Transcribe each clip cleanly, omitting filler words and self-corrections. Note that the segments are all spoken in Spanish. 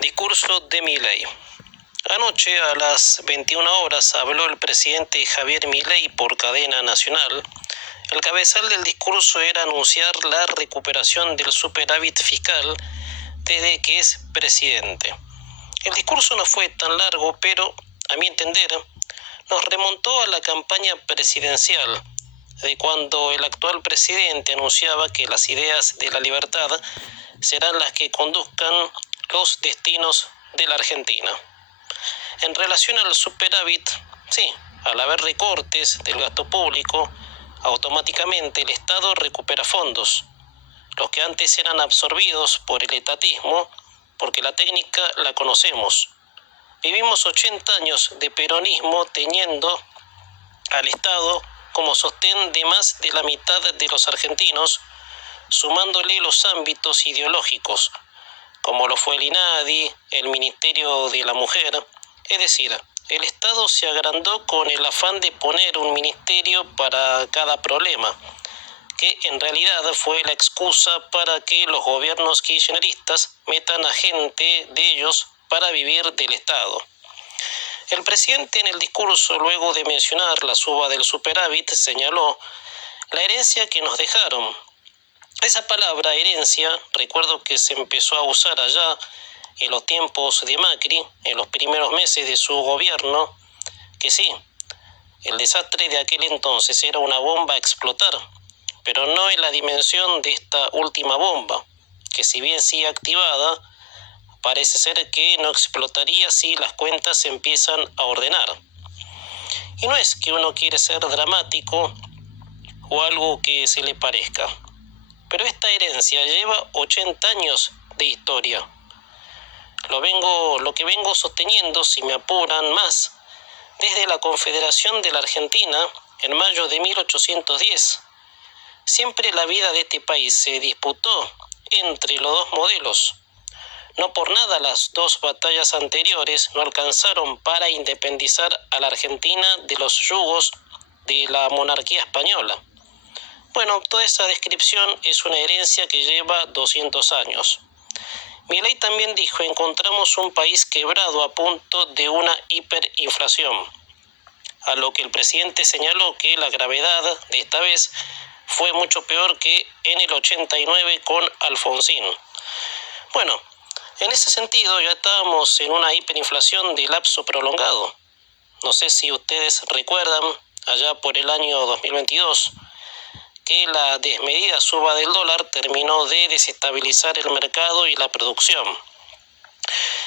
Discurso de Milei. Anoche a las 21 horas habló el presidente Javier Milei por cadena nacional. El cabezal del discurso era anunciar la recuperación del superávit fiscal desde que es presidente. El discurso no fue tan largo, pero, a mi entender, nos remontó a la campaña presidencial, de cuando el actual presidente anunciaba que las ideas de la libertad serán las que conduzcan los destinos de la Argentina. En relación al superávit, sí, al haber recortes del gasto público, automáticamente el Estado recupera fondos, los que antes eran absorbidos por el etatismo, porque la técnica la conocemos. Vivimos 80 años de peronismo teniendo al Estado como sostén de más de la mitad de los argentinos, sumándole los ámbitos ideológicos, como lo fue el INADI, el Ministerio de la Mujer. Es decir, el Estado se agrandó con el afán de poner un ministerio para cada problema, que en realidad fue la excusa para que los gobiernos kirchneristas metan a gente de ellos para vivir del Estado. El presidente en el discurso, luego de mencionar la suba del superávit, señaló la herencia que nos dejaron. Esa palabra herencia, recuerdo que se empezó a usar allá en los tiempos de Macri, en los primeros meses de su gobierno, que sí, el desastre de aquel entonces era una bomba a explotar, pero no en la dimensión de esta última bomba, que si bien sigue activada, parece ser que no explotaría si las cuentas se empiezan a ordenar. Y no es que uno quiere ser dramático o algo que se le parezca, pero esta herencia lleva 80 años de historia. Lo que vengo sosteniendo, si me apuran más, desde la Confederación de la Argentina en mayo de 1810. Siempre la vida de este país se disputó entre los dos modelos. No por nada las dos batallas anteriores no alcanzaron para independizar a la Argentina de los yugos de la monarquía española. Bueno, toda esa descripción es una herencia que lleva 200 años. Milei también dijo: encontramos un país quebrado a punto de una hiperinflación. A lo que el presidente señaló que la gravedad de esta vez fue mucho peor que en el 89 con Alfonsín. Bueno, en ese sentido ya estábamos en una hiperinflación de lapso prolongado. No sé si ustedes recuerdan, allá por el año 2022, que la desmedida suba del dólar terminó de desestabilizar el mercado y la producción.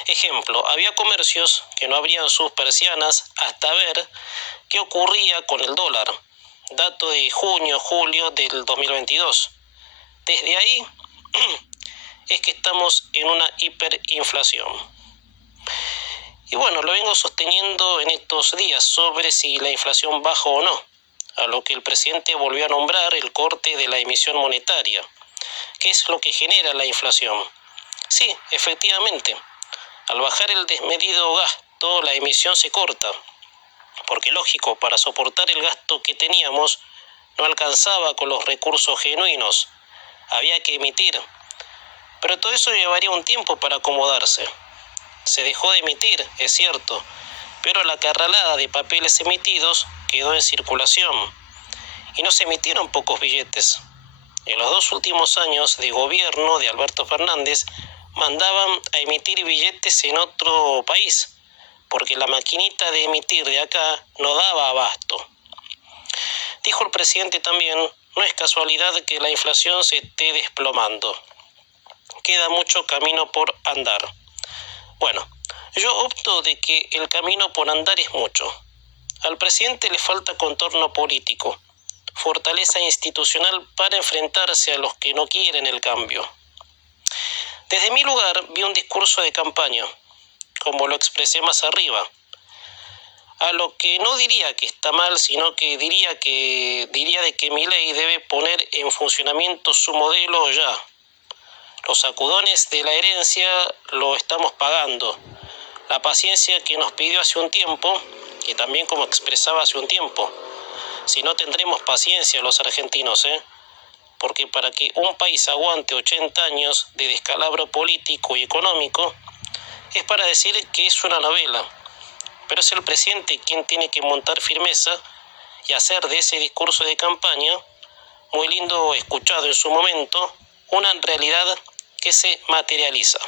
Ejemplo, había comercios que no abrían sus persianas hasta ver qué ocurría con el dólar. Dato de junio-julio del 2022. Desde ahí es que estamos en una hiperinflación. Y bueno, lo vengo sosteniendo en estos días sobre si la inflación baja o no, a lo que el presidente volvió a nombrar el corte de la emisión monetaria. ¿Qué es lo que genera la inflación? Sí, efectivamente, al bajar el desmedido gasto, la emisión se corta, porque lógico, para soportar el gasto que teníamos no alcanzaba con los recursos genuinos, había que emitir, pero todo eso llevaría un tiempo para acomodarse. Se dejó de emitir, es cierto, pero la carralada de papeles emitidos quedó en circulación y no se emitieron pocos billetes. En los 2 últimos años de gobierno de Alberto Fernández mandaban a emitir billetes en otro país, porque la maquinita de emitir de acá no daba abasto. Dijo el presidente también: no es casualidad que la inflación se esté desplomando. Queda mucho camino por andar. Bueno, yo opto de que el camino por andar es mucho. Al presidente le falta contorno político, fortaleza institucional para enfrentarse a los que no quieren el cambio. Desde mi lugar vi un discurso de campaña, como lo expresé más arriba, a lo que no diría que está mal, sino que diría de que Milei debe poner en funcionamiento su modelo ya. Los sacudones de la herencia lo estamos pagando. La paciencia que nos pidió hace un tiempo, y también como expresaba hace un tiempo, si no tendremos paciencia los argentinos, porque para que un país aguante 80 años de descalabro político y económico, es para decir que es una novela, pero es el presidente quien tiene que montar firmeza y hacer de ese discurso de campaña, muy lindo escuchado en su momento, una realidad que se materializa.